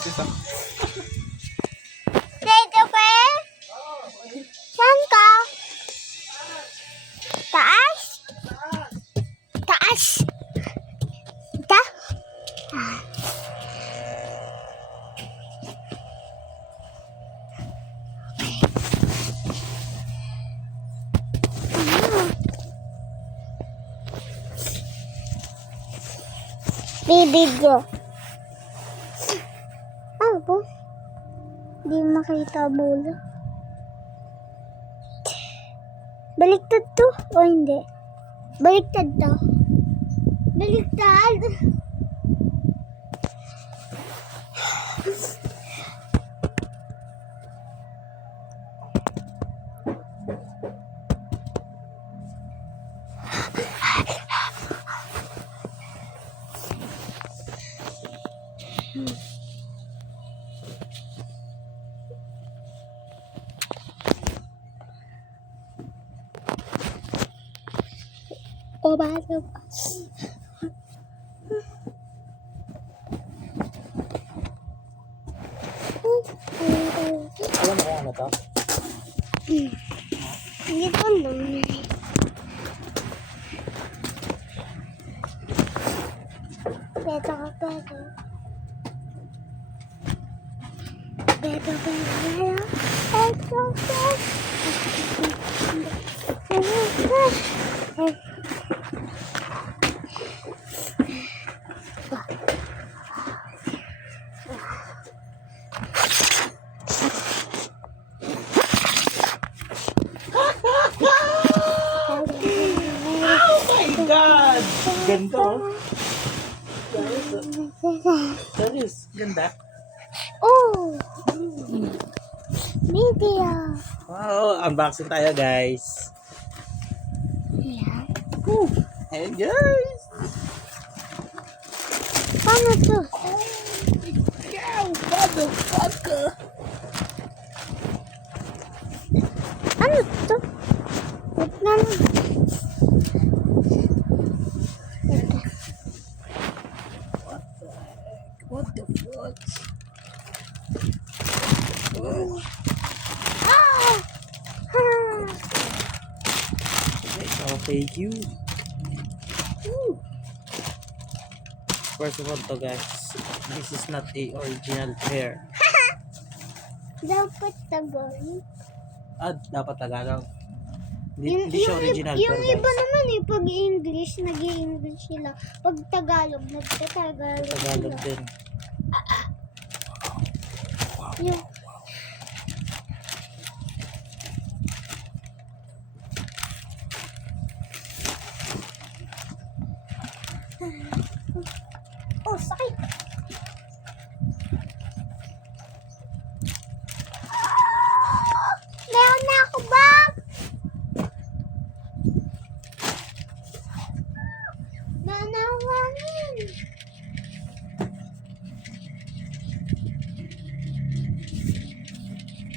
Sita. Dito ka? Saan ka? Taas? Taas? Ita? Bibidyo. Ano? Di makita bola. Baliktad to o hindi? Baliktad to. Baliktad. O ba? Alam mo kung ano to? Hindi ko alam. Beto ka, beto. Beto, beto, beto. Beto, beto. Oh my God! Ganda oh. Serious, ganda. Oh! Video! Wow, unboxing tayo guys. Ayan. Hey guys! Paano to? Yeah, motherfucker! Ano to? Wait na lang. What the fuck? Ah! Ah! Okay, you. First of all to guys, this is not a original pair. Dapat tagal. Dapat Tagalog. Hindi siya original Yung pair iba guys. naman pag English, nag-i-English sila. Pag Tagalog, nagtatagalog Tagalog sila. din. Yung, oh, sakit. Meron na ako bag. Nanawangin.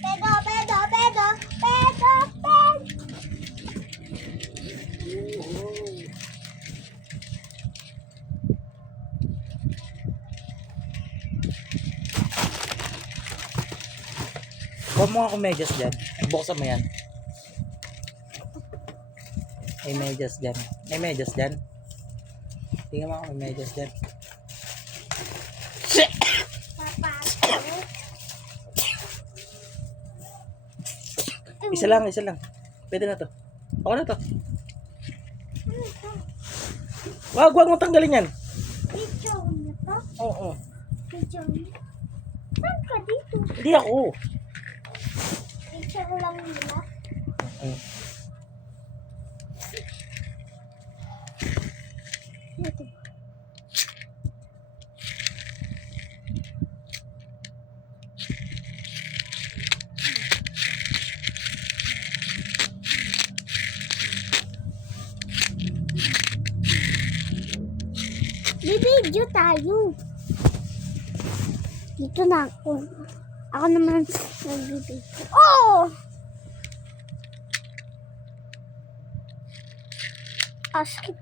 Pedo. Huwag mo ako medyas dyan. Buksan mo yan. May medyas dyan. May medyas dyan. Tingnan mo ako may medyas dyan. Isa lang. Pwede na to. Ako na to. Wag mo tanggalin yan. Picture na to? Oo. Picture na? Saan ka dito? Hindi ako. Picture lang nila. Ito. Bibidyo tayo. Dito na ako. Ako naman nagbibigay. Oh! Sakit.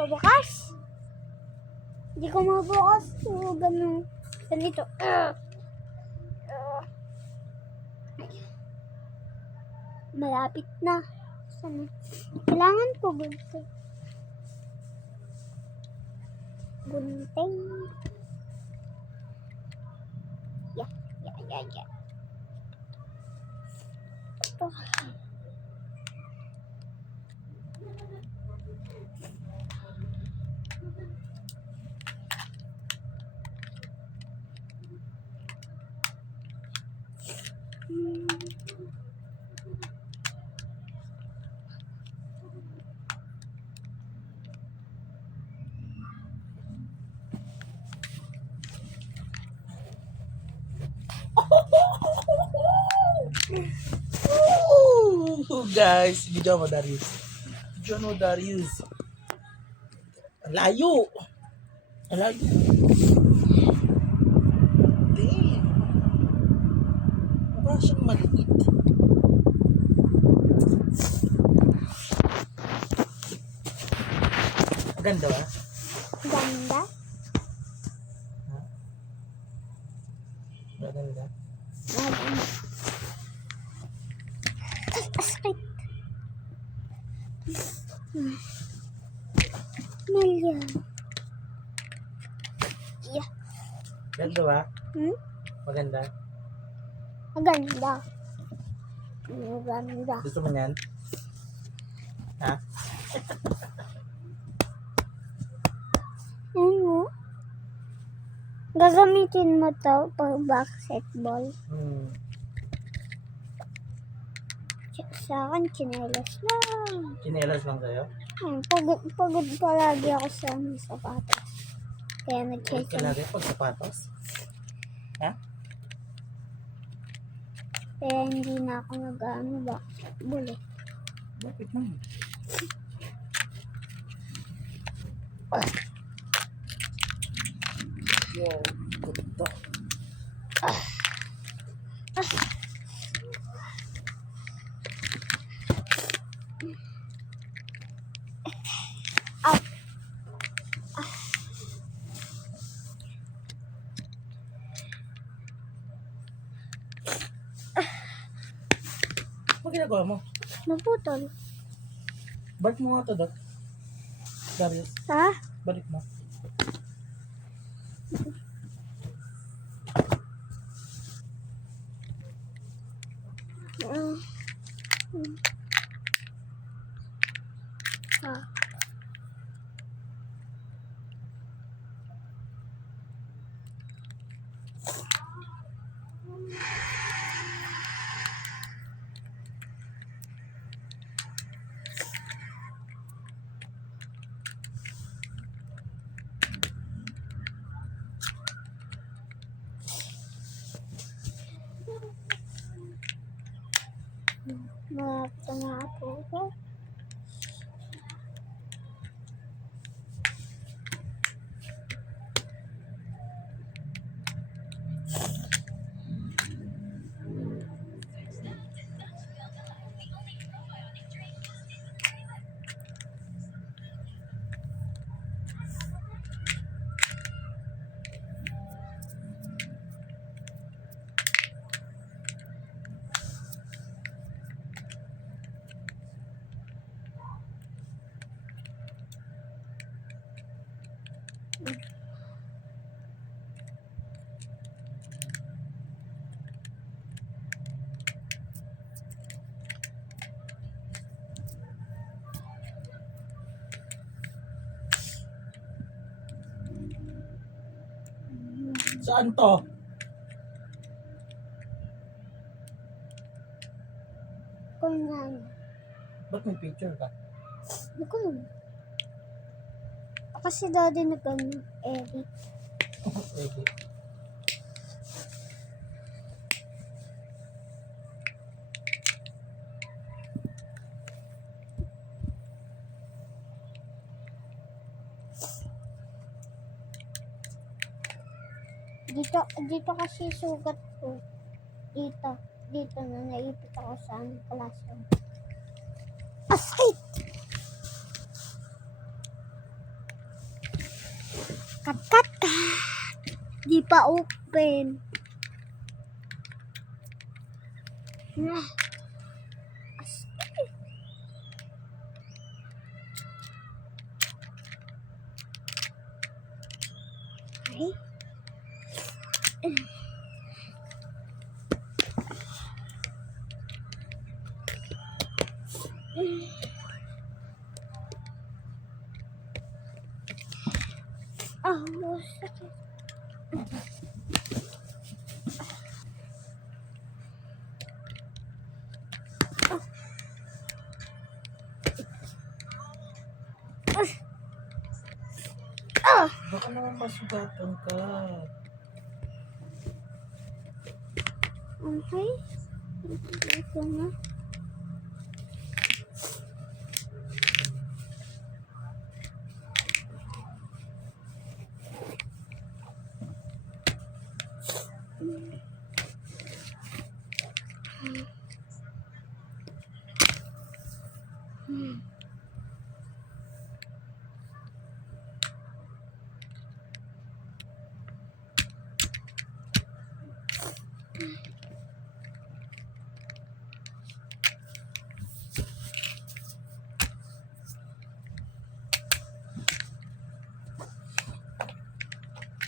Pabukas? Hindi ko mabukas. So, ganun. Ganito. Malapit na. Sana. Kailangan ko gunting. Gunting. Yeah. Ito. Ooh, guys, video mo Darius. Video mo Darius. Ang layo. Ang layo. Damn. Mukha siyang maliit. Maganda ba? Ganda. Maganda. Maganda. Sakit. Melia. Yeah. Ganda ba? Hmm? Maganda. Maganda. Maganda. Gusto mo yan? Ha? Ano? Gagamitin mo to pag basketball. Sa akin, chinelas lang. Chinelas lang sa'yo? Pagod palagi ako sa sapatos. Kaya Pagod ka nag-check. lagi pag sapatos? Ha? Kaya hindi na ako nag-ano basketball eh. Bakit naman? Wow, ganda. Ano ginagawa mo? Naputol. Balik mo nga ito, Doc. Darius, Ha? balik mo. Mm. Ha? Malapit na ako. Saan to? Kung ano. Ba't may picture ka? Hindi ko alam. Kasi daddy nag-edit. Pwede. Dito kasi sugat ko. Dito na naipit ako sa classroom. Asay! Kat! Di pa open. Ah. Asay! Ay? Sakit. Baka naman masugatan ka. Okay. Ito na.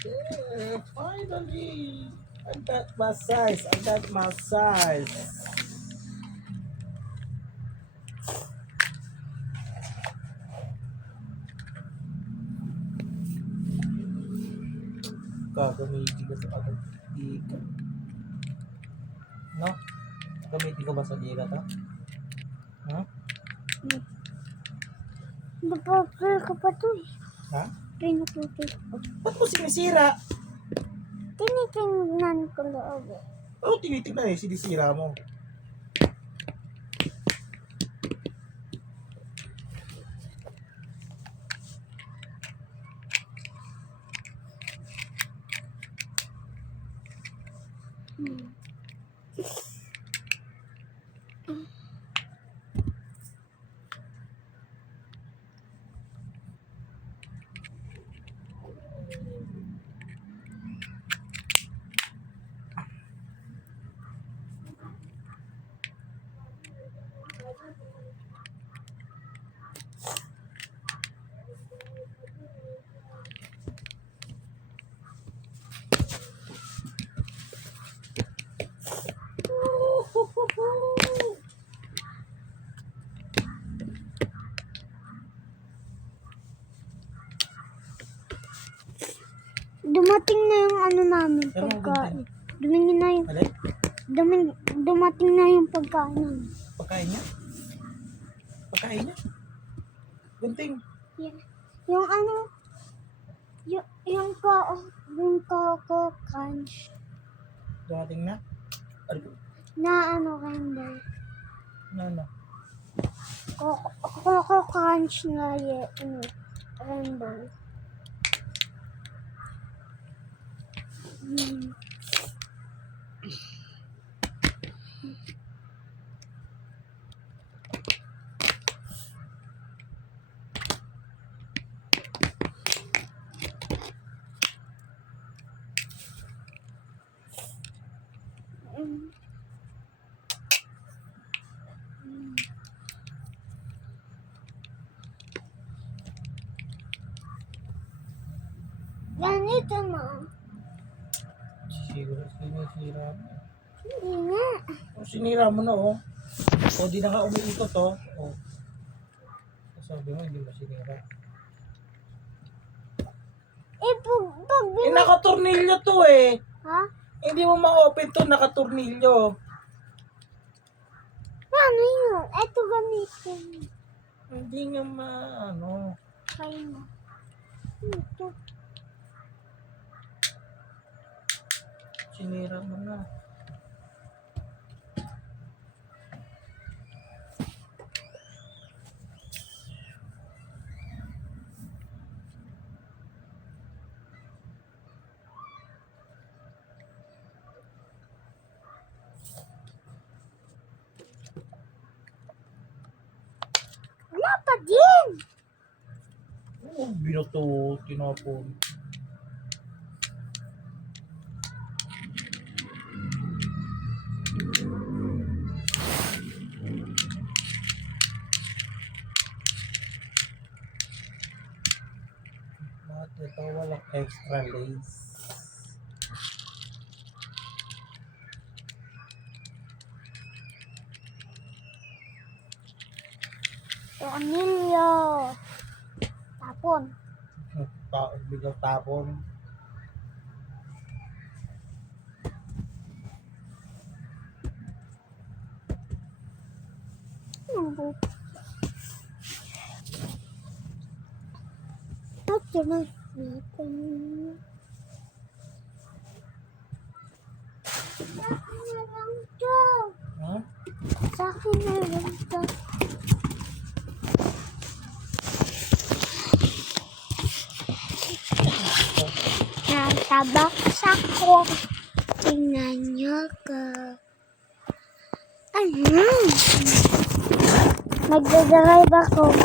Yeah, finally! I got my size. I got my size. Gagamitin ko sa agad. Ika. No? Gamitin ko ba sa diga to? Ha? Napapil ka pa to eh. Ha? Pinapapil ko. Ba't mo sinisira? Tinitingnan ko loob eh. Ano tinitignan eh? Sinisira mo. Dumating na yung ano namin, Ano ang pagkain. Dumating na yung, Alay? dumating na yung pagkain namin. Pagkain niya? Pagkain niya? Gunting. Yung ano, yung Coco Crunch Dumating na? Ano? na ano, Rainbow. Ano? Coco Crunch na Rainbow. Ganito na. Siguro sinisira mo. Hindi nga. O, sinira mo na oh. O, di na nga umiikot oh. O. Sabi mo, hindi mo sinira. Pag Eh, nakatornilyo to eh. ha? Hindi mo ma-open to, nakatornilyo. Paano yun? Ito gamitin. Hindi nga ano. Kaya mo. Ito. Sinira mo na. Wala pa din. Oh, binoto, tinapon. Bakit ito walang extra lace? Emilio. Tapon. Biglang tapon. Ito na. Sa akin na lang to. Ha? Sa akin na lang to. Natabaksak ko. Tingnan niyo ka. Ano? Magdadrive ako.